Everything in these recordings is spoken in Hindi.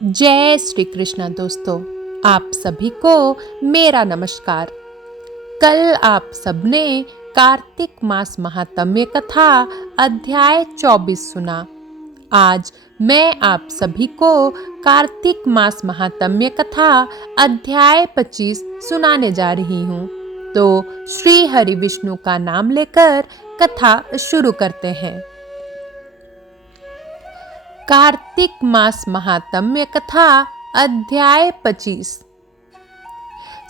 जय श्री कृष्ण दोस्तों, आप सभी को मेरा नमस्कार। कल आप सबने कार्तिक मास महात्म्य कथा अध्याय 24 सुना। आज मैं आप सभी को कार्तिक मास महात्म्य कथा अध्याय 25 सुनाने जा रही हूँ। तो श्री हरि विष्णु का नाम लेकर कथा शुरू करते हैं। कार्तिक मास महात्म्य कथा अध्याय 25।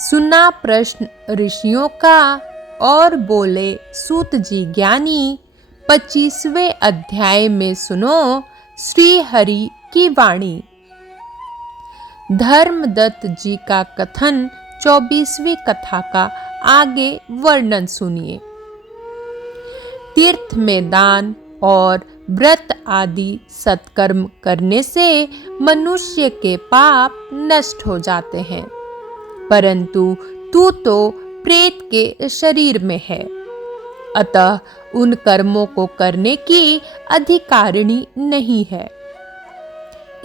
सुना प्रश्न ऋषियों का और बोले सूत जी ज्ञानी, 25वें अध्याय में सुनो श्री हरि की वाणी। धर्मदत्त जी का कथन 24वीं कथा का आगे वर्णन सुनिए। तीर्थ में दान और व्रत आदि सत्कर्म करने से मनुष्य के पाप नष्ट हो जाते हैं, परंतु तू तो प्रेत के शरीर में है, अतः उन कर्मों को करने की अधिकारिणी नहीं है।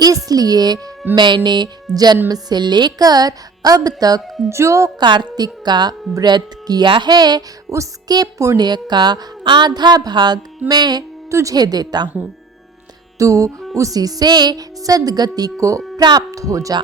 इसलिए मैंने जन्म से लेकर अब तक जो कार्तिक का व्रत किया है, उसके पुण्य का आधा भाग मैं तुझे देता हूँ। तू उसी से सद्गति को प्राप्त हो जा।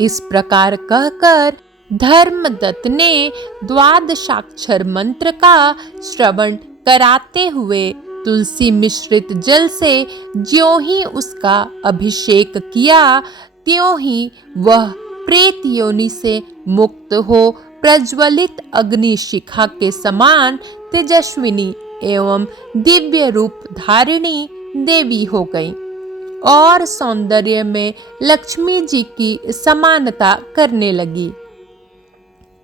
इस प्रकार कहकर धर्मदत्त ने द्वादशाक्षर मंत्र का श्रवण कराते हुए तुलसी मिश्रित जल से ज्यों ही उसका अभिषेक किया, त्यों ही वह प्रेत योनि से मुक्त हो प्रज्वलित अग्नि शिखा के समान तेजस्विनी एवं दिव्य रूप धारिणी देवी हो गई और सौंदर्य में लक्ष्मी जी की समानता करने लगी।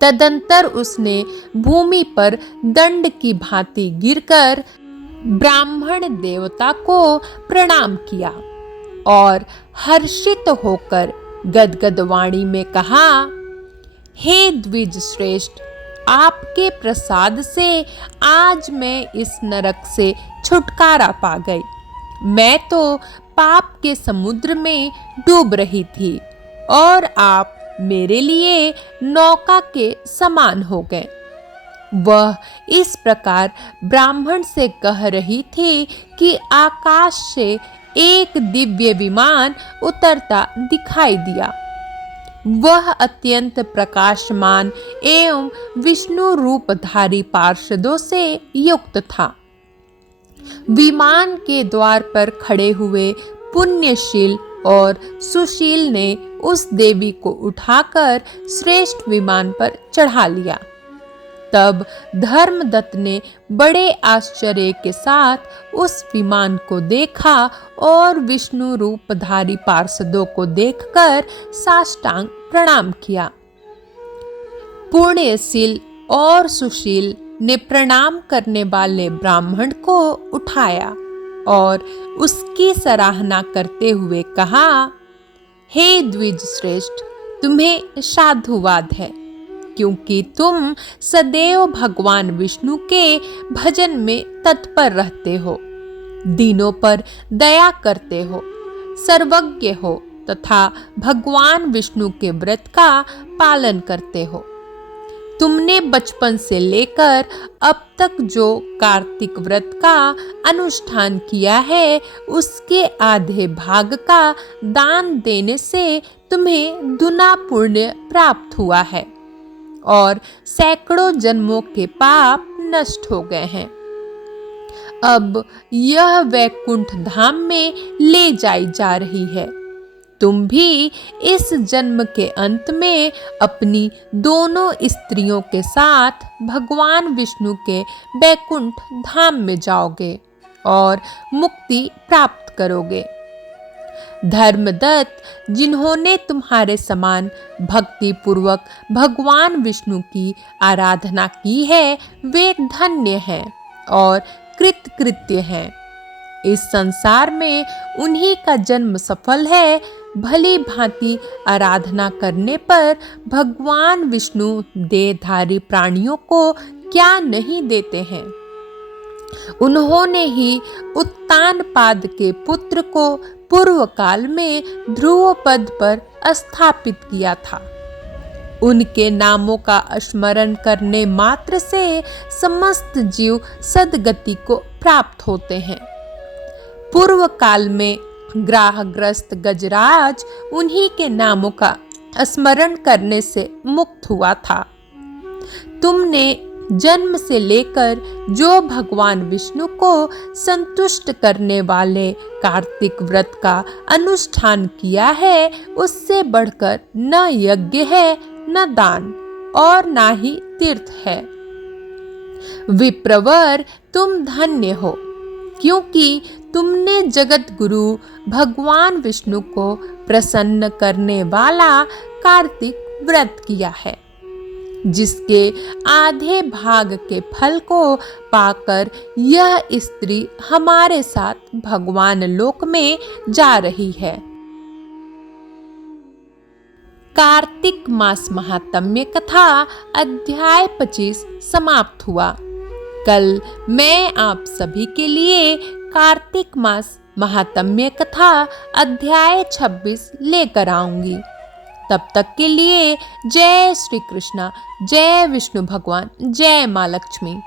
तदंतर उसने भूमि पर दंड की भांति गिरकर ब्राह्मण देवता को प्रणाम किया और हर्षित होकर गदगद वाणी में कहा, हे द्विज श्रेष्ठ, आपके प्रसाद से आज मैं इस नरक से छुटकारा पा गई। मैं तो पाप के समुद्र में डूब रही थी और आप मेरे लिए नौका के समान हो गए। वह इस प्रकार ब्राह्मण से कह रही थी कि आकाश से एक दिव्य विमान उतरता दिखाई दिया। वह अत्यंत प्रकाशमान एवं विष्णु रूपधारी पार्षदों से युक्त था। विमान के द्वार पर खड़े हुए पुण्यशील और सुशील ने उस देवी को उठाकर श्रेष्ठ विमान पर चढ़ा लिया। तब धर्मदत्त ने बड़े आश्चर्य के साथ उस विमान को देखा और विष्णु रूपधारी पार्षदों को देखकर साष्टांग प्रणाम किया। पुण्यशील और सुशील ने प्रणाम करने वाले ब्राह्मण को उठाया और उसकी सराहना करते हुए कहा, हे द्विज श्रेष्ठ, तुम्हें साधुवाद है, क्योंकि तुम सदैव भगवान विष्णु के भजन में तत्पर रहते हो, दीनों पर दया करते हो, सर्वज्ञ हो तथा भगवान विष्णु के व्रत का पालन करते हो। तुमने बचपन से लेकर अब तक जो कार्तिक व्रत का अनुष्ठान किया है, उसके आधे भाग का दान देने से तुम्हें दुना पुण्य प्राप्त हुआ है और सैकड़ों जन्मों के पाप नष्ट हो गए हैं। अब यह वैकुंठ धाम में ले जाई जा रही है। तुम भी इस जन्म के अंत में अपनी दोनों स्त्रियों के साथ भगवान विष्णु के वैकुंठ धाम में जाओगे और मुक्ति प्राप्त करोगे। धर्मदत्त, जिन्होंने तुम्हारे समान भक्ति पूर्वक भगवान विष्णु की आराधना की है, वे धन्य हैं और कृतकृत्य हैं। इस संसार में उन्हीं का जन्म सफल है। भली भांति आराधना करने पर भगवान विष्णु देहधारी प्राणियों को क्या नहीं देते हैं। उन्होंने ही उत्तानपाद के पुत्र को पूर्व काल में ध्रुव पद पर स्थापित किया था। उनके नामों का स्मरण करने मात्र से समस्त जीव सद्गति को प्राप्त होते हैं। पूर्व काल में ग्राहग्रस्त गजराज उन्हीं के नामों का स्मरण करने से मुक्त हुआ था। तुमने जन्म से लेकर जो भगवान विष्णु को संतुष्ट करने वाले कार्तिक व्रत का अनुष्ठान किया है, उससे बढ़कर न यज्ञ है, न दान और न ही तीर्थ है। विप्रवर, तुम धन्य हो, क्योंकि तुमने जगत गुरु भगवान विष्णु को प्रसन्न करने वाला कार्तिक व्रत किया है, जिसके आधे भाग के फल को पाकर यह स्त्री हमारे साथ भगवान लोक में जा रही है। कार्तिक मास महात्म्य कथा अध्याय 25 समाप्त हुआ। कल मैं आप सभी के लिए कार्तिक मास महात्म्य कथा अध्याय 26 लेकर आऊंगी। तब तक के लिए जय श्री कृष्णा, जय विष्णु भगवान, जय माँ लक्ष्मी।